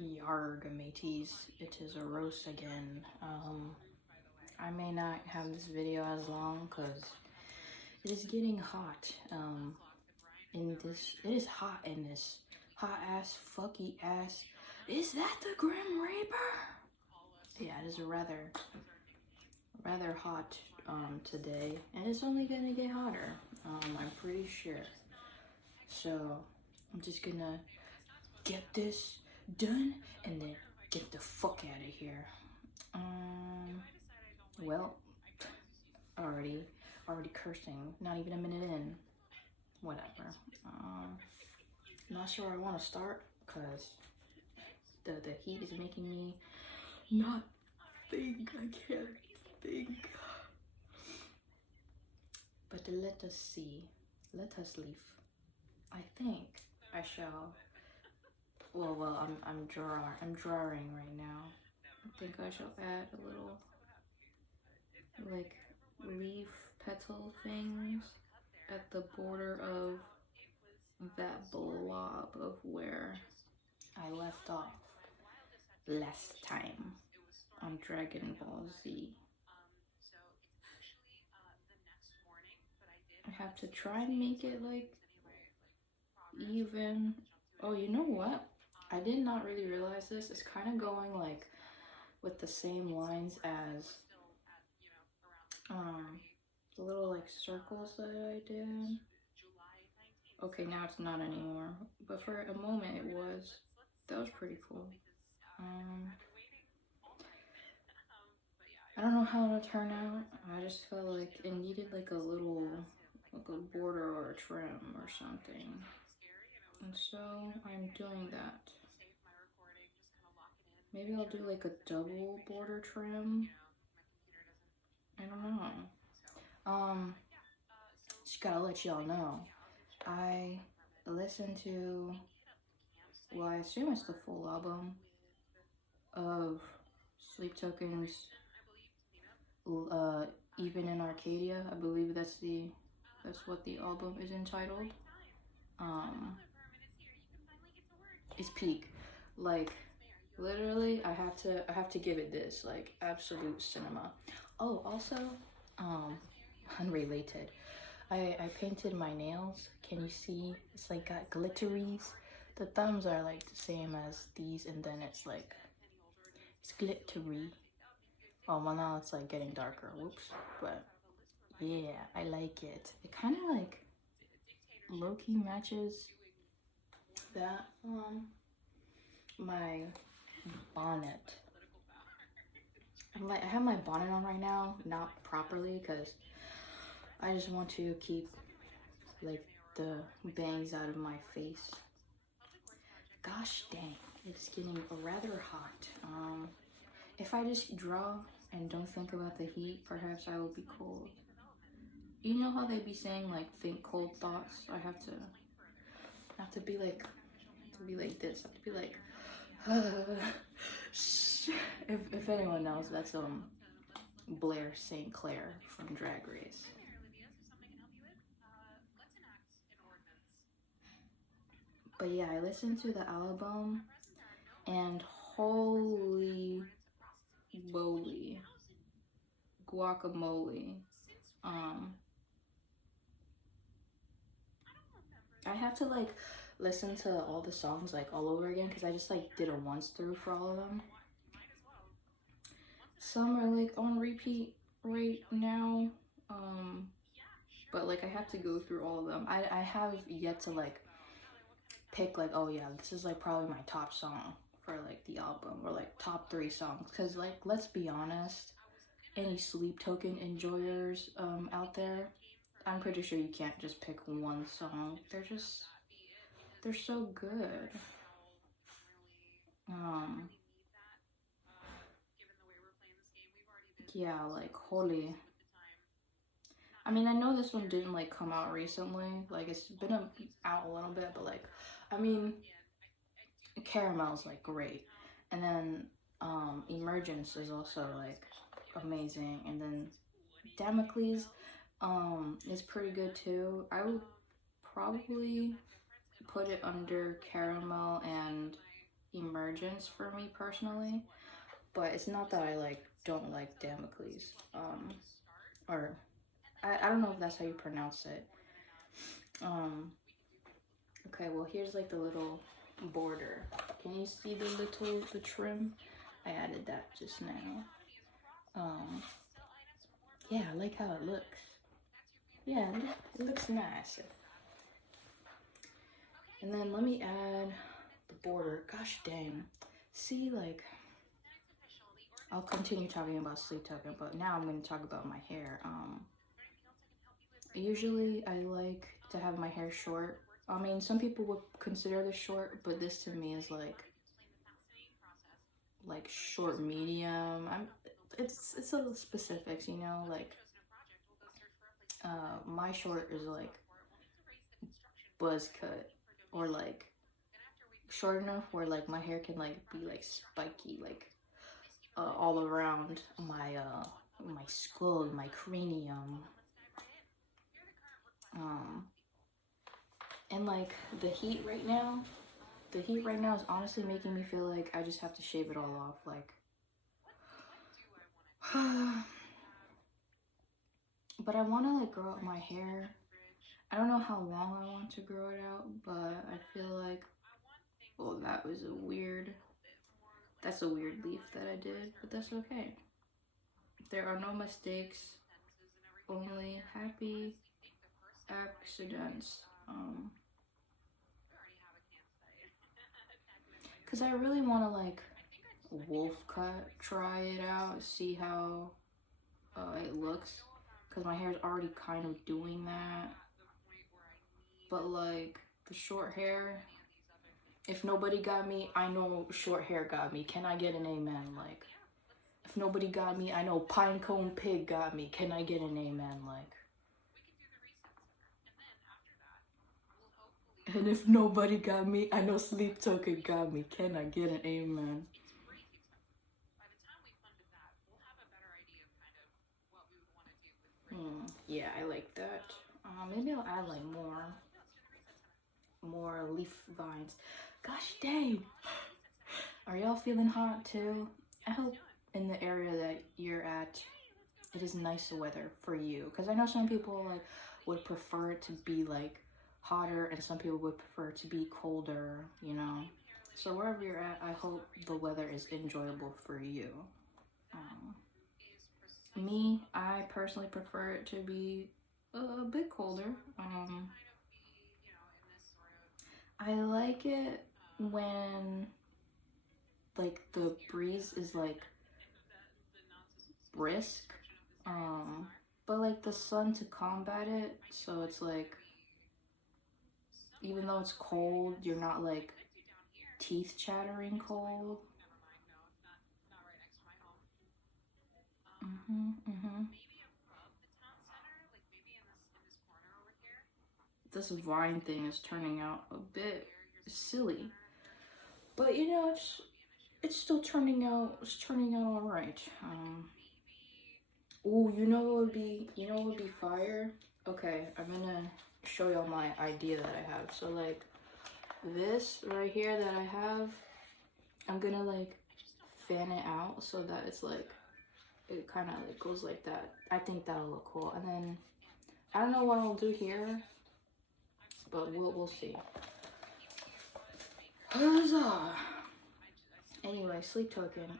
Yarg, mateys, it is a roast again. I may not have this video as long because it is getting hot. It is hot in this hot ass, fucky ass. Is that the Grim Reaper? Yeah, it is rather hot today, and it's only gonna get hotter. I'm pretty sure. So I'm just gonna get this done and then get the fuck out of here. Well, already cursing, not even a minute in. Whatever. Not sure I want to start because the heat is making me not think. I can't think. But let us see. Let us leave. I think I shall. Well, I'm drawing right now. I think I shall add a little like leaf petal things at the border of that blob of where I left off last time on Dragon Ball Z. I have to try and make it like even. Oh, you know what? I did not really realize this. It's kind of going like with the same lines as the little like circles that I did. Okay, now it's not anymore, but for a moment it was. That was pretty cool. I don't know how it'll turn out. I just felt like it needed like a little, like a border or a trim or something. And so I'm doing that. Maybe I'll do like a double border trim. I don't know. Just gotta let y'all know. I listened to, well, I assume it's the full album of Sleep Token's Even in Arcadia. I believe that's what the album is entitled. It's peak. Like literally I have to give it this, like, absolute cinema. Oh, also, unrelated. I painted my nails. Can you see? It's like got glitteries. The thumbs are like the same as these, and then it's like it's glittery. Oh, well, now it's like getting darker. Whoops. But yeah, I like it. It kind of like low-key matches that my bonnet. I have my bonnet on right now, not properly, because I just want to keep like the bangs out of my face. Gosh dang, it's getting rather hot. If I just draw and don't think about the heat, perhaps I will be cold. You know how they be saying like think cold thoughts? I have to be like this. I have to be like if anyone knows, that's Blair St. Clair from Drag Race. But yeah, I listened to the album and holy moly, guacamole. I have to like listen to all the songs like all over again because I just like did a once through for all of them. Some are like on repeat right now, but like I have to go through all of them. I have yet to like pick like, oh yeah, this is like probably my top song for like the album, or like top 3 songs, because like let's be honest, any Sleep Token enjoyers out there, I'm pretty sure you can't just pick one song. They're so good. Yeah, like holy. I mean, I know this one didn't like come out recently, like it's been out a little bit, but like, I mean, Caramel's like great, and then Emergence is also like amazing, and then Damocles is pretty good too. I would probably put it under Caramel and Emergence. margins for me personally, but it's not that I like don't like Damocles. Or I don't know if that's how you pronounce it. Okay, well here's like the little border. Can you see the trim? I added that just now. Yeah, I like how it looks. Yeah, it looks nice. And then let me add the border. Gosh dang. See, like, I'll continue talking about sleep tucking, but now I'm going to talk about my hair. Usually I like to have my hair short. I mean, some people would consider this short, but this to me is like short medium. It's a little specifics, you know, like my short is like buzz cut, or like short enough where like my hair can like be like spiky, like all around my skull, my cranium. And like the heat right now is honestly making me feel like I just have to shave it all off, like but I want to like grow out my hair. I don't know how long I want to grow it out, but I feel like, well, that's a weird leaf that I did, but that's okay. There are no mistakes, only happy accidents. Because I really want to like wolf cut, try it out, see how it looks. Because my hair is already kind of doing that. But like the short hair, if nobody got me, I know short hair got me. Can I get an amen? Like, if nobody got me, I know Pinecone Pig got me. Can I get an amen? Like, and if nobody got me, I know Sleep Token got me. Can I get an amen? Yeah, I like that. Maybe I'll add like more leaf vines. Gosh dang! Are y'all feeling hot too? I hope in the area that you're at, it is nice weather for you. Because I know some people like would prefer it to be like hotter, and some people would prefer it to be colder, you know. So wherever you're at, I hope the weather is enjoyable for you. Me, I personally prefer it to be a bit colder. I like it when like the breeze is like brisk, but like the sun to combat it, so it's like even though it's cold, you're not like teeth chattering cold. This vine thing is turning out a bit silly, but you know, it's still turning out. It's turning out all right. Oh, you know what would be fire? Okay, I'm gonna show y'all my idea that I have. So like this right here that I have, I'm gonna like fan it out so that it's like it kind of like goes like that. I think that'll look cool. And then I don't know what I'll do here, but we'll see. Huzzah! Anyway, Sleep Token.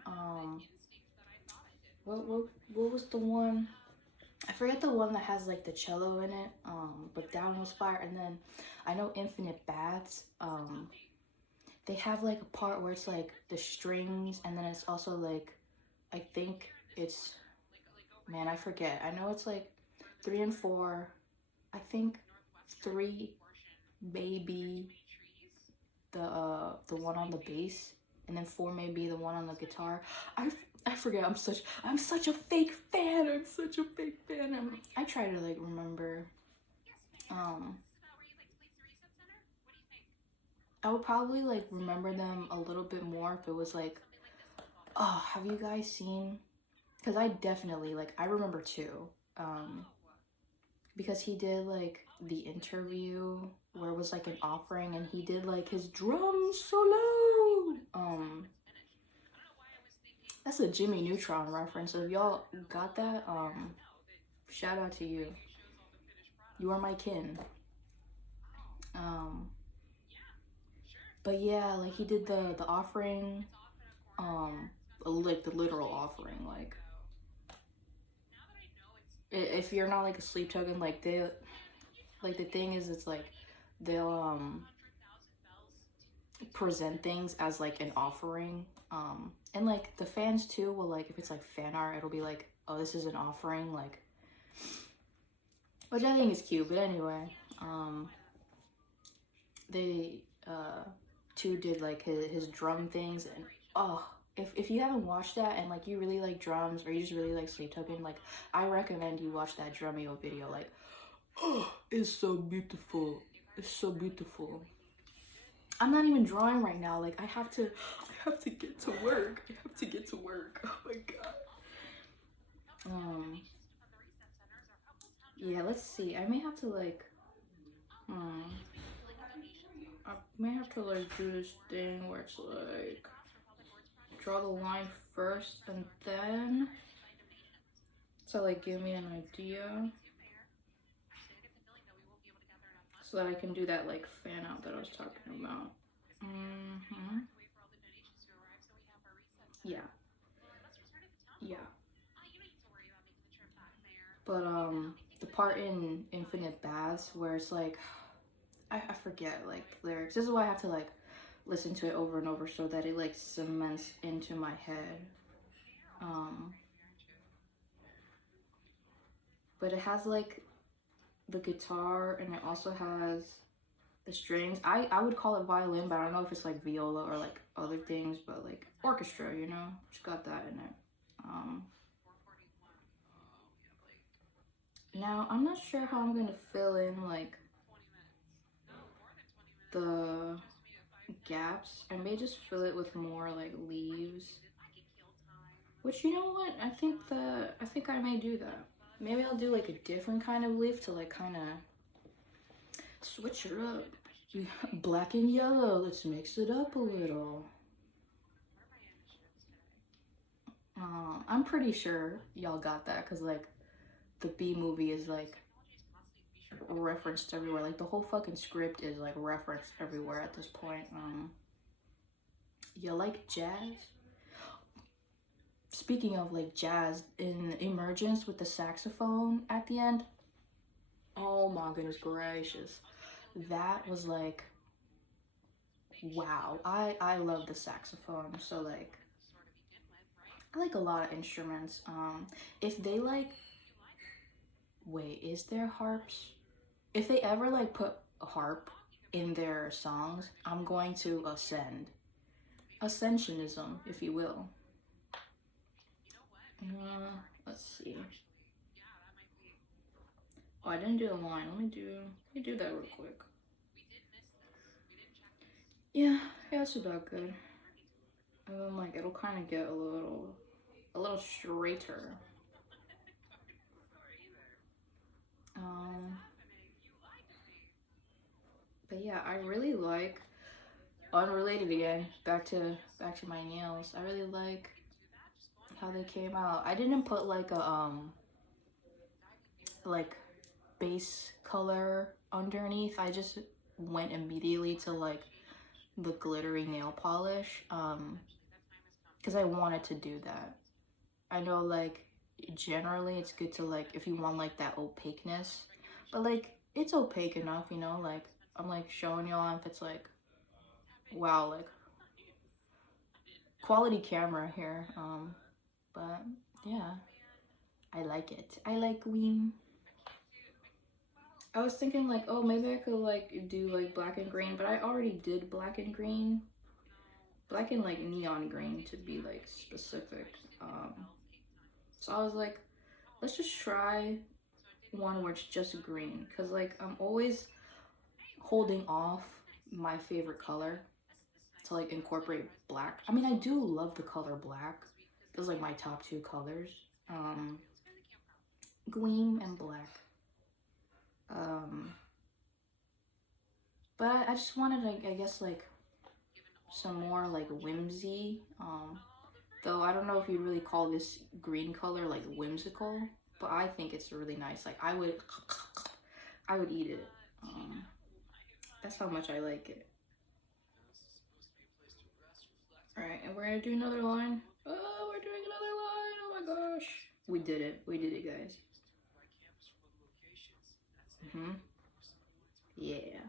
What was the one? I forget the one that has like the cello in it. But that one was fire. And then I know Infinite Baths. They have like a part where it's like the strings, and then it's also like, I think it's, man, I forget. I know it's like 3 and 4. I think 3 maybe the one on the bass, and then 4 may be the one on the guitar. I forget. I'm such a fake fan. I try to like remember. I would probably like remember them a little bit more if it was like, oh, have you guys seen? Because I definitely like, I remember too. Because he did like the interview where it was like an offering, and he did like his drum solo. That's a Jimmy Neutron reference. If y'all got that, shout out to you. You are my kin. But yeah, like he did the offering, like the literal offering. Like if you're not like a sleep token, like they, like the thing is, it's like they'll present things as like an offering, and like the fans too will, like if it's like fan art, it'll be like, oh, this is an offering, like, which I think is cute. But anyway, they two did like his drum things, and oh, if you haven't watched that and like you really like drums or you just really like sleep token, like I recommend you watch that Drumeo video. Like, oh, it's so beautiful, it's so beautiful. I'm not even drawing right now. Like I have to get to work. I have to get to work. Oh my god. Yeah, let's see. I may have to like I may have to like do this thing where it's like draw the line first and then to like give me an idea, so that I can do that like fan out that I was talking about. Yeah. Yeah. But the part in Infinite Baths where it's like I forget like lyrics. This is why I have to like listen to it over and over so that it like cements into my head. But it has like the guitar and it also has the strings. I would call it violin, but I don't know if it's like viola or like other things, but like orchestra, you know, it's got that in it. Now I'm not sure how I'm gonna fill in like the gaps. I may just fill it with more like leaves, which, you know what, I think I may do that. Maybe I'll do like a different kind of leaf to like kind of switch it up. Black and yellow, let's mix it up a little. I'm pretty sure y'all got that because like the B movie is like referenced everywhere. Like the whole fucking script is like referenced everywhere at this point. You like jazz? Speaking of like jazz, in Emergence with the saxophone at the end, oh my goodness gracious, that was like, wow. I love the saxophone. So like I like a lot of instruments. If they like, wait, is there harps? If they ever like put a harp in their songs, I'm going to ascend. Ascensionism, if you will. Let's see. Oh, I didn't do the line. Let me do that real quick. Yeah, it's about good. Like it'll kind of get a little straighter. But yeah, I really like, unrelated again, back to my nails. I really like how they came out. I didn't put like a like base color underneath. I just went immediately to like the glittery nail polish, because I wanted to do that. I know like generally it's good to like, if you want like that opaqueness, but like it's opaque enough, you know, like I'm like showing y'all if it's like, wow, like quality camera here. But yeah, I like it. I like Weem. I was thinking like, oh, maybe I could like do like black and green, but I already did black and green. Black and like neon green to be like specific. So I was like, let's just try one where it's just green, because like I'm always holding off my favorite color to like incorporate black. I mean, I do love the color black. Those are like my top two colors. Gleam and black. But I just wanted like, I guess like some more like whimsy. Though I don't know if you really call this green color like whimsical, but I think it's really nice. Like I would eat it. That's how much I like it. All right, and we're gonna do another line. Oh, we're doing another line. Oh my gosh. We did it. We did it, guys. Yeah.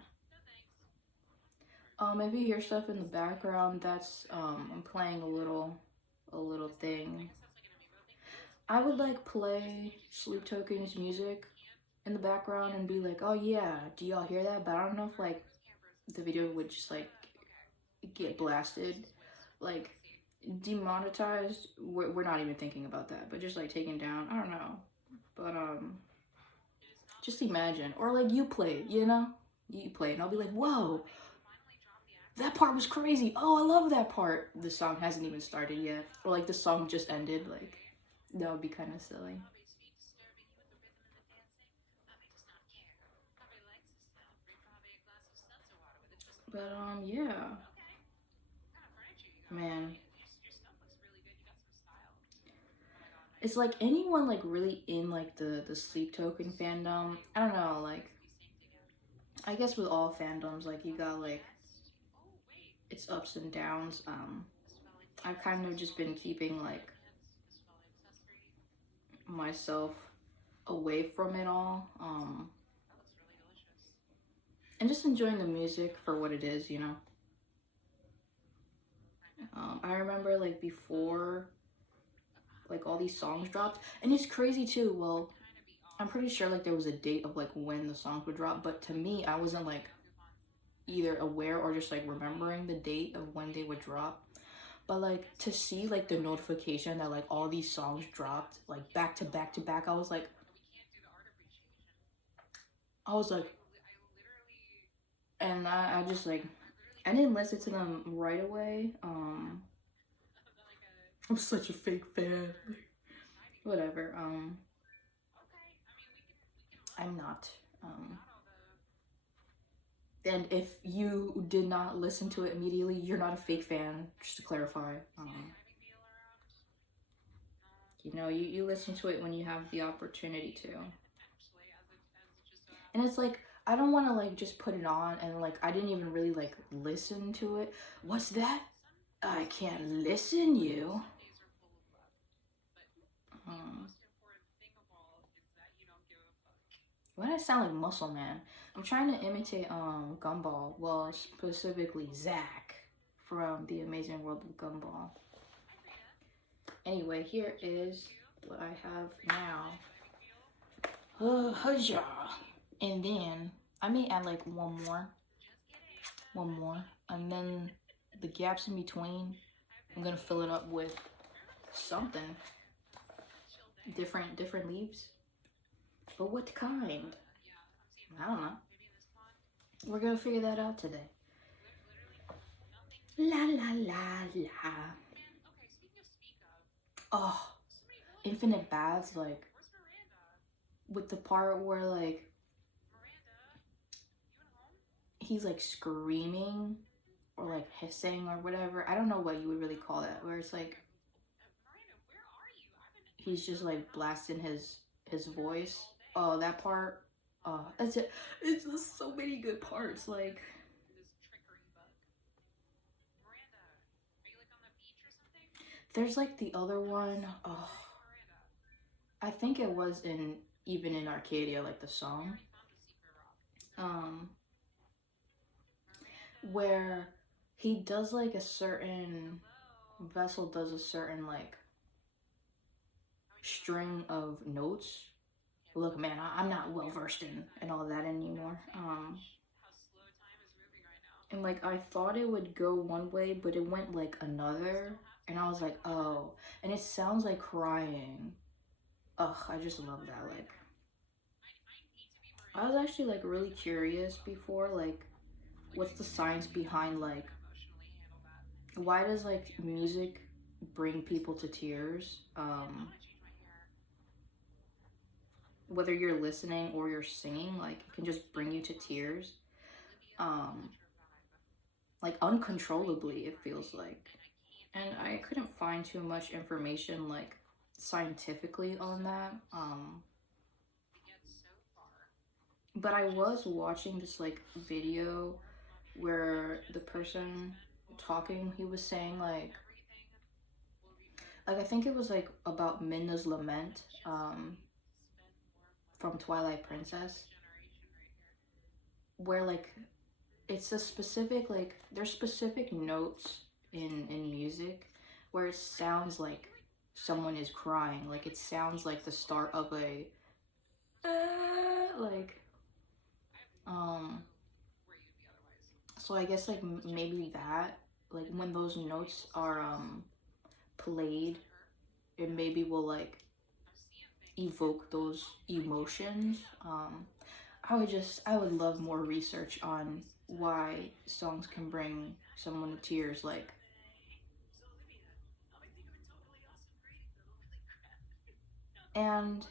If you hear stuff in the background, that's I'm playing a little thing. I would like play Sleep Tokens music in the background and be like, oh yeah, do y'all hear that? But I don't know if like the video would just like get blasted, like demonetized. We're not even thinking about that, but just like taken down. I don't know, but just imagine, or like you play it, you know, you play it, and I'll be like, whoa, that part was crazy. Oh, I love that part. The song hasn't even started yet, or like the song just ended. Like that would be kind of silly. But yeah, man. It's like anyone like really in like the Sleep Token fandom. I don't know, like I guess with all fandoms, like you got like its ups and downs. I've kind of just been keeping like myself away from it all. And just enjoying the music for what it is, you know. I remember like before like all these songs dropped, and it's crazy too. Well, I'm pretty sure like there was a date of like when the songs would drop, but to me, I wasn't like either aware or just like remembering the date of when they would drop. But like to see like the notification that like all these songs dropped like back to back to back, I was like, and I just like I didn't listen to them right away. I'm such a fake fan. Whatever. I'm not. And if you did not listen to it immediately, you're not a fake fan. Just to clarify. You know, you listen to it when you have the opportunity to. And it's like I don't want to like just put it on and like I didn't even really like listen to it. What's that? I can't listen you. Why do I sound like Muscle Man? I'm trying to imitate Gumball. Well, specifically Zach from The Amazing World of Gumball. Anyway, here is what I have now. Huzzah! And then I may add like one more, and then the gaps in between, I'm gonna fill it up with something different leaves. But what kind? I don't know. We're gonna figure that out today. La la la la. Oh, Infinite Baths, like with the part where like he's like screaming or like hissing or whatever. I don't know what you would really call that. Where it's like he's just like blasting his voice. Oh, that part. Oh, that's it. It's just so many good parts. Like there's like the other one. Oh, I think it was even in Arcadia, like the song. Where he does like a certain vessel does a certain like string of notes. Look, man, I'm not well versed in all that anymore. And like I thought it would go one way, but it went like another, and I was like, oh, and it sounds like crying. Ugh, I just love that. Like, I was actually like really curious before, like, what's the science behind like why does like music bring people to tears? Whether you're listening or you're singing, like it can just bring you to tears. Like uncontrollably, it feels like. And I couldn't find too much information like scientifically on that. But I was watching this like video where the person talking, he was saying like I think it was like about Minna's lament from Twilight Princess, where like it's a specific like there's specific notes in music where it sounds like someone is crying, like it sounds like the start of a like so I guess like maybe that like when those notes are played, it maybe will like evoke those emotions. I would love more research on why songs can bring someone to tears. Like, and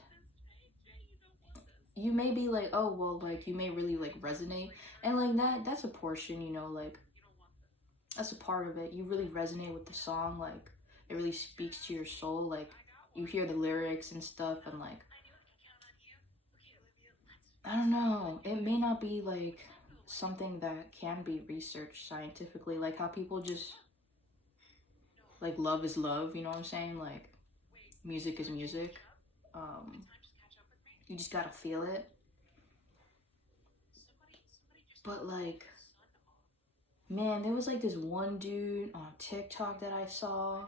you may be like, oh well, like you may really like resonate, and like that's a portion, you know, like that's a part of it. You really resonate with the song, like it really speaks to your soul. Like you hear the lyrics and stuff, and like I don't know, it may not be like something that can be researched scientifically, like how people just like love is love, you know what I'm saying? Like music is music. Um, you just gotta feel it. But like, man, there was like this one dude on TikTok that I saw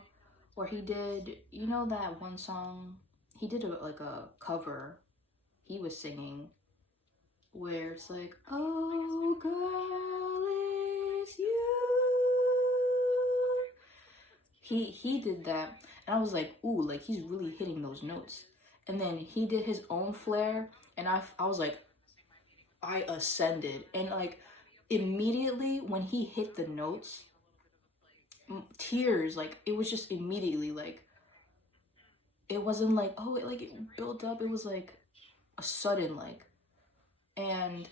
where he did, you know, that one song. He did like a cover. He was singing where it's like, "Oh girl, it's you." He did that, and I was like, "Ooh, like he's really hitting those notes." And then he did his own flair, and I was like, I ascended, and like immediately when he hit the notes, tears, like it was just immediately like it wasn't like oh it like it built up, it was like a sudden like. And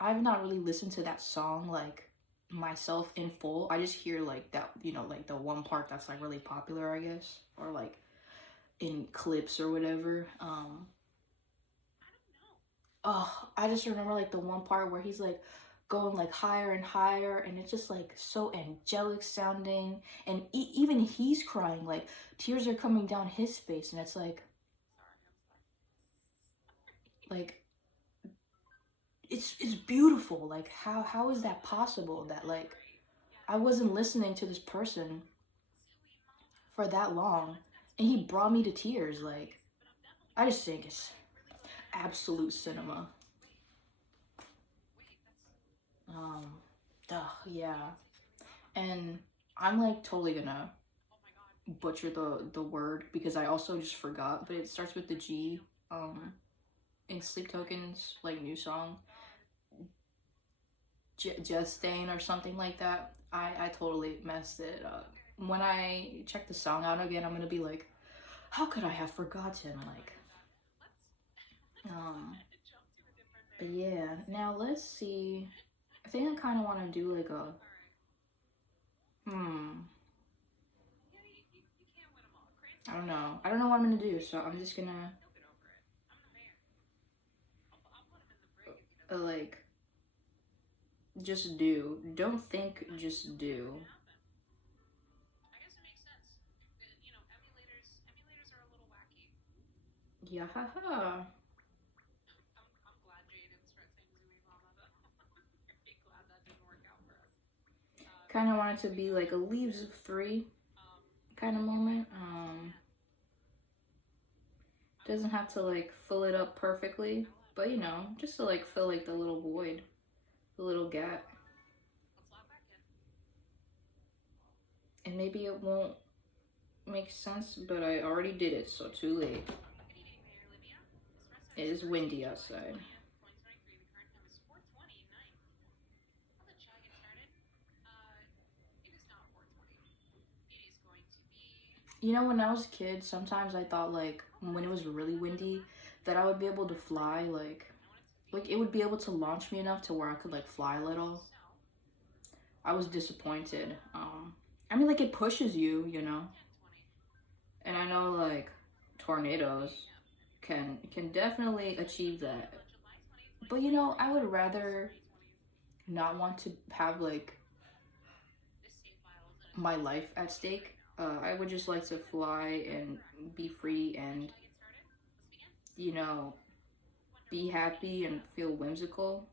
I've not really listened to that song like myself in full. I just hear like that, you know, like the one part that's like really popular, I guess, or like in clips or whatever. Oh, I just remember like the one part where he's like going like higher and higher, and it's just like so angelic sounding, and even he's crying, like tears are coming down his face, and it's like it's beautiful. Like how is that possible that like I wasn't listening to this person for that long and he brought me to tears? Like I just think it's absolute cinema. um yeah. And I'm like totally gonna butcher the word because I also just forgot, but it starts with the G. In Sleep Token's like new song, Justain or something like that. I totally messed it up. When I check the song out again, I'm gonna be like, how could I have forgotten? Like, but yeah. Now let's see. I think I kind of want to do like a I don't know. I don't know what I'm gonna do, so I'm just gonna like just do. Don't think, just do. Yeah, haha. Kind of want it to be like a Leaves of Three kind of moment. Doesn't have to like fill it up perfectly, but you know, just to like fill like the little void, the little gap. And maybe it won't make sense, but I already did it, so too late. It is windy outside. You know, when I was a kid, sometimes I thought like when it was really windy that I would be able to fly, like it would be able to launch me enough to where I could like fly a little. I was disappointed. I mean, like, it pushes you, you know? And I know, like, tornadoes can definitely achieve that. But, you know, I would rather not want to have, like, my life at stake. I would just like to fly and be free and, you know, be happy and feel whimsical.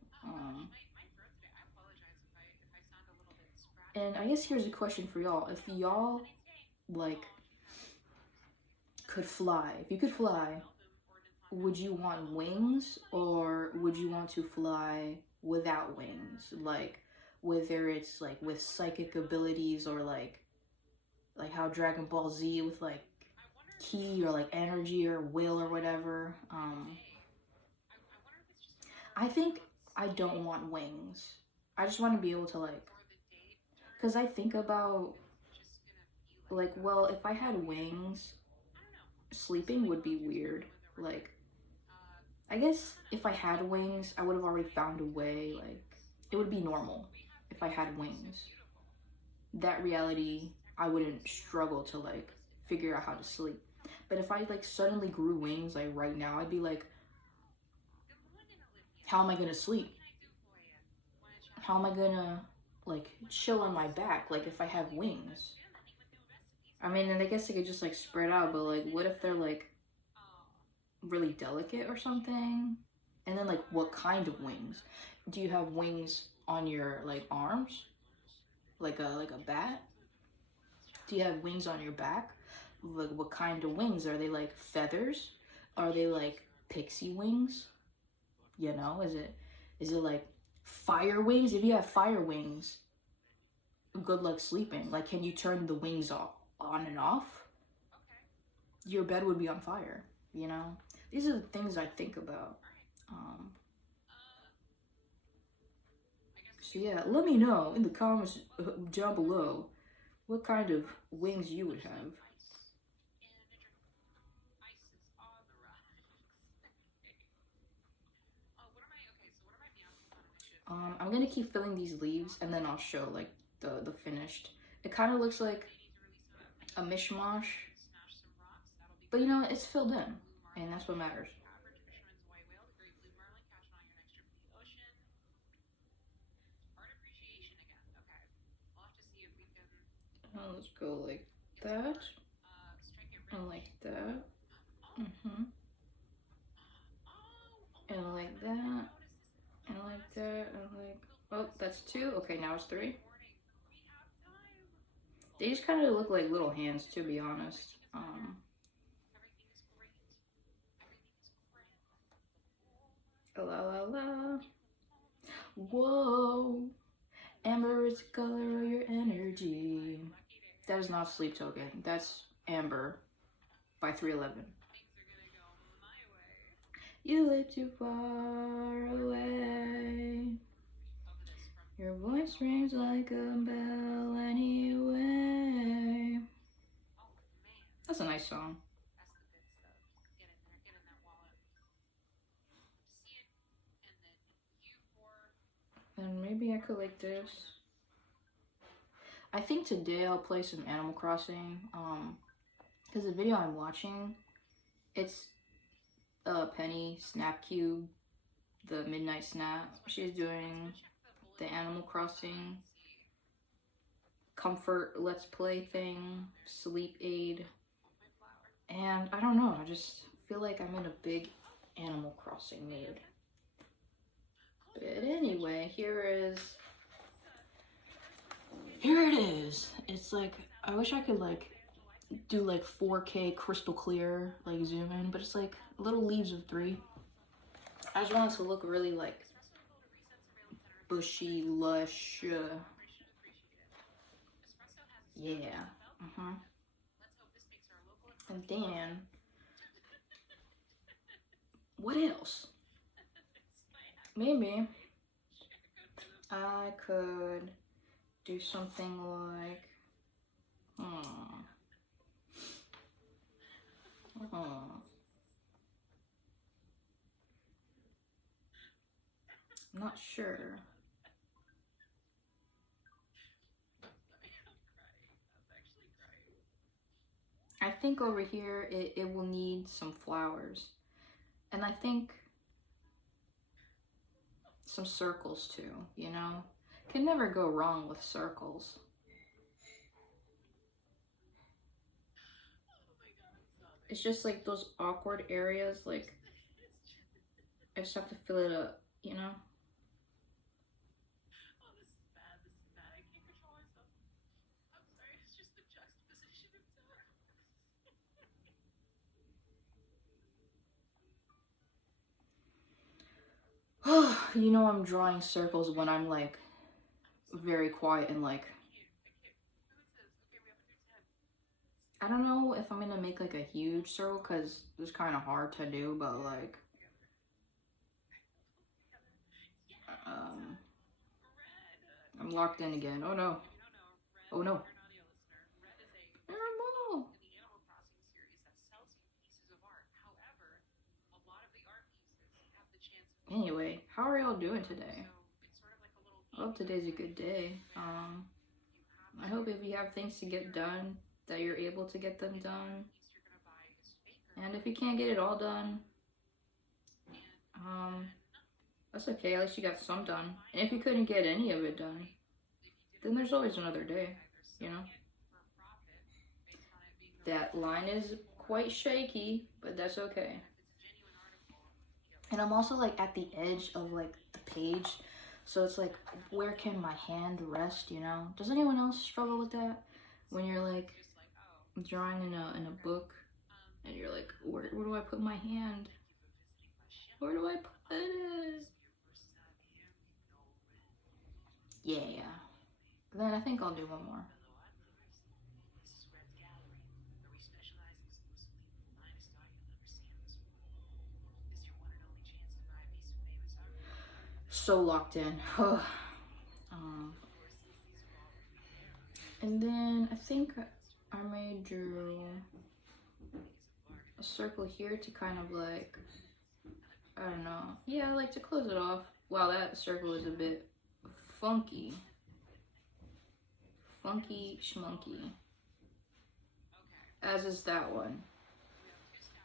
And I guess here's a question for y'all. If y'all, like, could fly, if you could fly, would you want wings or would you want to fly without wings? Like, whether it's, like, with psychic abilities or, like how Dragon Ball Z with, like, ki or, like, energy or will or whatever. I think I don't want wings. I just want to be able to, like, because I think about, like, well, if I had wings, sleeping would be weird. Like, I guess if I had wings, I would have already found a way. Like, it would be normal if I had wings. That reality, I wouldn't struggle to, like, figure out how to sleep. But if I, like, suddenly grew wings, like, right now, I'd be like, how am I gonna sleep? How am I gonna, like, chill on my back, like, if I have wings? I mean, and I guess they could just, like, spread out, but, like, what if they're, like, really delicate or something? And then, like, what kind of wings? Do you have wings on your, like, arms? Like a bat? Do you have wings on your back? Like, what kind of wings? Are they, like, feathers? Are they, like, pixie wings? You know, is it like fire wings? If you have fire wings, good luck sleeping. Like, can you turn the wings off, on and off? Your bed would be on fire, you know? These are the things I think about. So yeah, let me know in the comments down below what kind of wings you would have. I'm gonna keep filling these leaves and then I'll show, like, the finished. It kind of looks like a mishmash, but you know, it's filled in, and that's what matters. Let's go like that, and like that, and like that, and like that, and like, oh, that's two. Okay, now it's three. They just kind of look like little hands, to be honest. La la la. Whoa. Amber is the color of your energy. That is not Sleep Token. That's Amber by 311. You live too far away. Your voice rings like a bell anyway. That's a nice song. And maybe I could like this. I think today I'll play some Animal Crossing. Because the video I'm watching, it's Penny Snapcube, the Midnight Snap. She's doing the Animal Crossing comfort let's play thing, sleep aid. And I don't know, I just feel like I'm in a big Animal Crossing mood. But anyway, here it is. It's like, I wish I could like do like 4K crystal clear, like zoom in, but it's like little leaves of 3. I just want it to look really like bushy, lush, yeah. And then, what else? Maybe I could do something like, I'm not sure. think over here it will need some flowers. And I think some circles too, you know? Can never go wrong with circles. It's just like those awkward areas, like I just have to fill it up, you know? You know I'm drawing circles when I'm like very quiet and like I don't know if I'm gonna make like a huge circle because it's kind of hard to do, but like I'm locked in again. Oh no. Oh no. Anyway, how are y'all doing today? I hope today's a good day. I hope if you have things to get done, that you're able to get them done. And if you can't get it all done, that's okay. At least you got some done. And if you couldn't get any of it done, then there's always another day, you know? That line is quite shaky, but that's okay. And I'm also like at the edge of like the page, so it's like, where can my hand rest, you know? Does anyone else struggle with that? When you're like drawing in a book and you're like, where do I put my hand? Where do I put it? Yeah. Then I think I'll do one more. So locked in. And then I think I may draw a circle here to kind of like, I don't know. Yeah, I like to close it off. Wow, that circle is a bit funky. Funky schmunky. As is that one.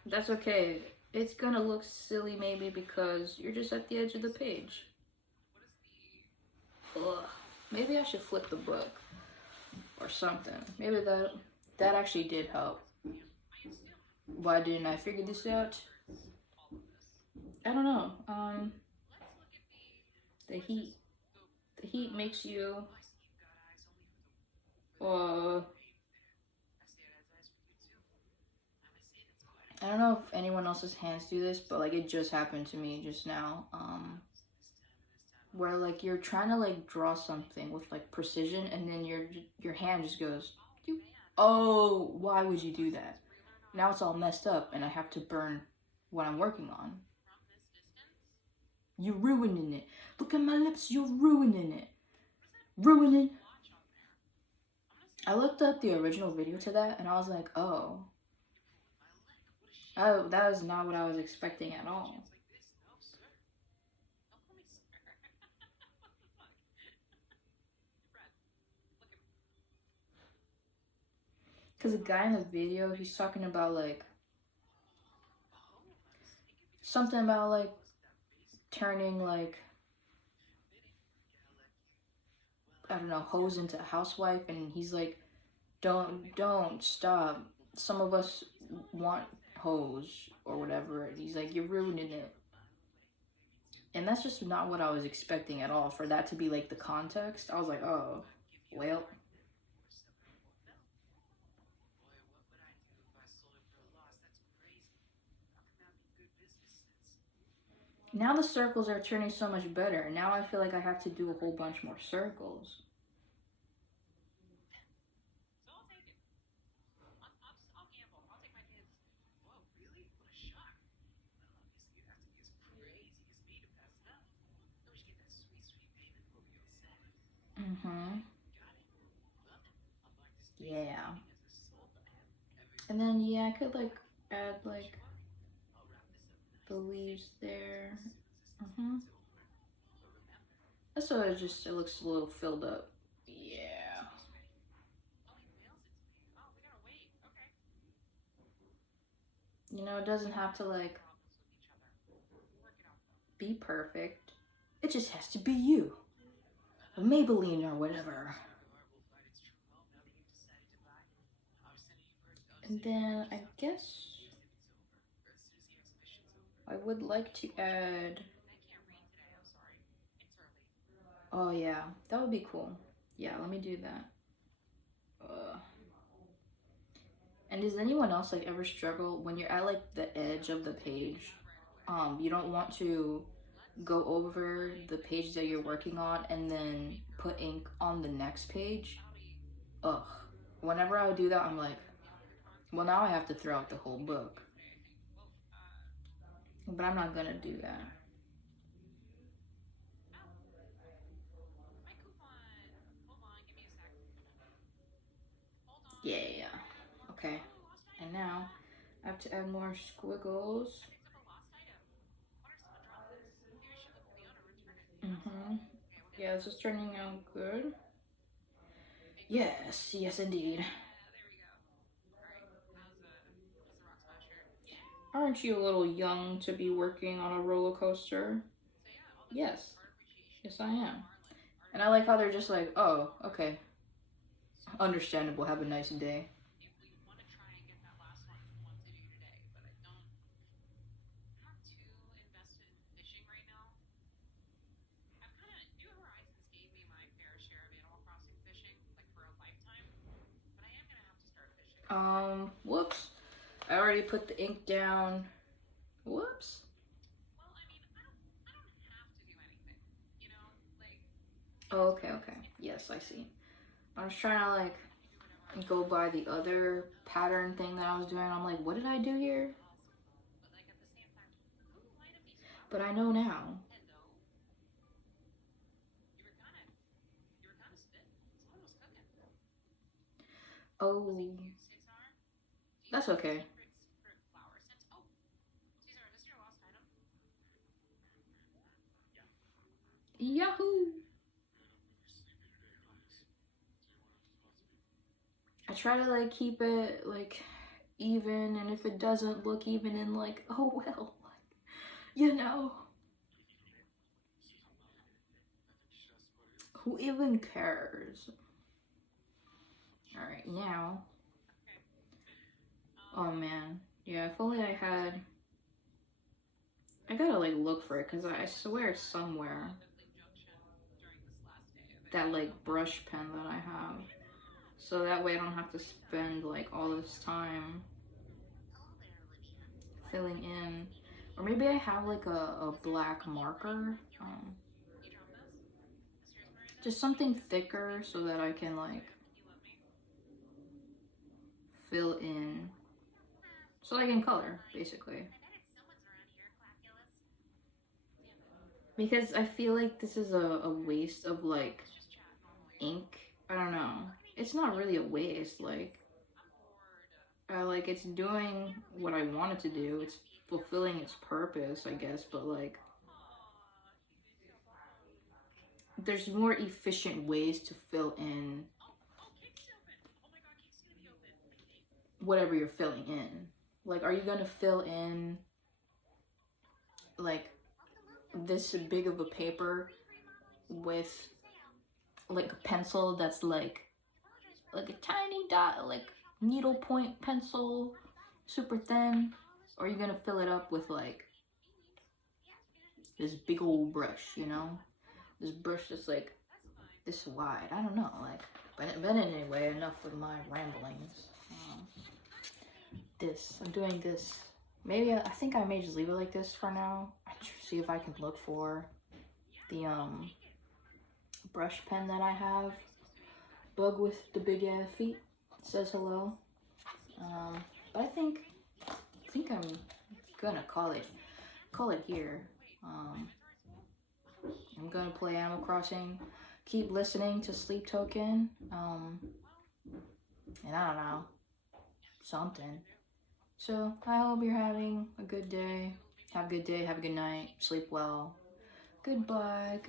That's okay. It's gonna look silly maybe because you're just at the edge of the page. Ugh. Maybe I should flip the book or something. Maybe that actually did help. Why didn't I figure this out? I don't know. The heat makes you I don't know if anyone else's hands do this, but like it just happened to me just now. Where like you're trying to like draw something with like precision, and then your hand just goes, oh, why would you do that? Now it's all messed up, and I have to burn what I'm working on. You're ruining it. Look at my lips. You're ruining it. Ruining. I looked up the original video to that, and I was like, oh, that is not what I was expecting at all. Because the guy in the video, he's talking about like something about like turning like, I don't know, hoes into a housewife, and he's like, don't stop. Some of us want hoes or whatever. He's like, you're ruining it. And that's just not what I was expecting at all, for that to be like the context. I was like, oh, well. Now the circles are turning so much better. Now I feel like I have to do a whole bunch more circles. Yeah. And then, yeah, I could like add like the leaves there. That's so it looks a little filled up. Yeah. You know, it doesn't have to like be perfect. It just has to be you. A Maybelline or whatever. And then I guess I would like to add. Oh yeah, that would be cool. Yeah, let me do that. And does anyone else like ever struggle when you're at like the edge of the page? You don't want to go over the page that you're working on and then put ink on the next page. Ugh. Whenever I do that, I'm like, well, now I have to throw out the whole book. But I'm not gonna do that. Yeah. Okay. And now I have to add more squiggles. Yeah, this is turning out good. Yes, yes indeed. Aren't you a little young to be working on a roller coaster? Yes. Yes, I am. And I like how they're just like, oh, okay. Understandable. Have a nice day. Whoops. I already put the ink down. Whoops. Oh, okay. Yes, I see. I was trying to like go by the other pattern thing that I was doing. I'm like, what did I do here? But I know now. Oh, that's okay. Yahoo! I try to like keep it like even, and if it doesn't look even, in like, oh well, you know. Who even cares? Alright, now. Oh man. Yeah, if only I had. I gotta like look for it because I swear it's somewhere. That like brush pen that I have. So that way I don't have to spend like all this time filling in. Or maybe I have like a black marker. Just something thicker so that I can like fill in. So I can color, basically. Because I feel like this is a waste of like ink. I don't know. It's not really a waste. Like it's doing what I want it to do. It's fulfilling its purpose, I guess. But like, there's more efficient ways to fill in whatever you're filling in. Like, are you gonna fill in like this big of a paper with like a pencil that's like a tiny dot, like needlepoint pencil, super thin? Or are you gonna fill it up with like this big old brush, you know? This brush that's like this wide. I don't know, like, but anyway, enough with my ramblings. I'm doing this. Maybe I think I may just leave it like this for now. See if I can look for the brush pen that I have. Bug with the big ass feet says hello. But I think I'm gonna call it here. I'm gonna play Animal Crossing, keep listening to Sleep Token, and I don't know, something. So I hope you're having a good day. Have a good day, have a good night, sleep well. Goodbye.